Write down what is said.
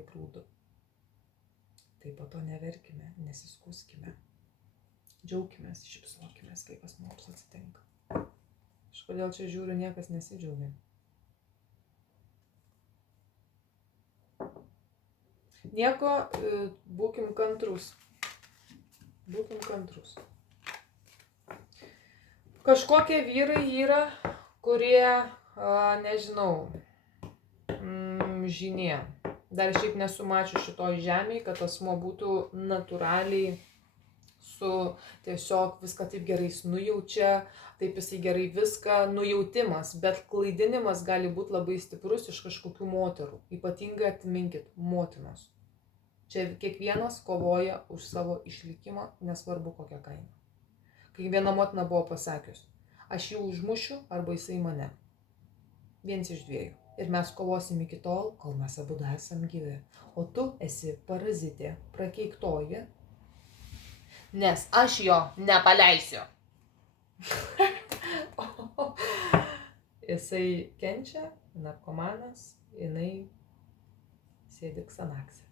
labai grūdu. Tai po to neverkime, nesiskuskime. Džiaukimės, šypsokimės, kai kas mums atsitinka. Aš kodėl čia žiūriu, niekas nesidžiaugia. Nieko, būkim kantrus. Būkim kantrus. Kažkokie vyrai yra, kurie, nežinau, žinė. Dar šiaip nesu mačius šitoj žemėje, kad asmuo būtų natūraliai su tiesiog viską taip gerai nujaučia, taip jisai gerai viską, nujautimas, bet klaidinimas gali būti labai stiprus iš kažkokių moterų. Ypatingai atminkit, motinos. Čia kiekvienas kovoja už savo išlikimą, nesvarbu kokią kainą. Kai viena motina buvo pasakius, aš jį užmušiu arba jisai mane. Vienas iš dviejų. Ir mes kovosim iki tol, kol mes abu esam gyvi. O tu esi parazitė, prakeiktoji, nes aš jo nepaleisiu. Jisai kenčia, narkomanas, jinai sėdi Xanaxe.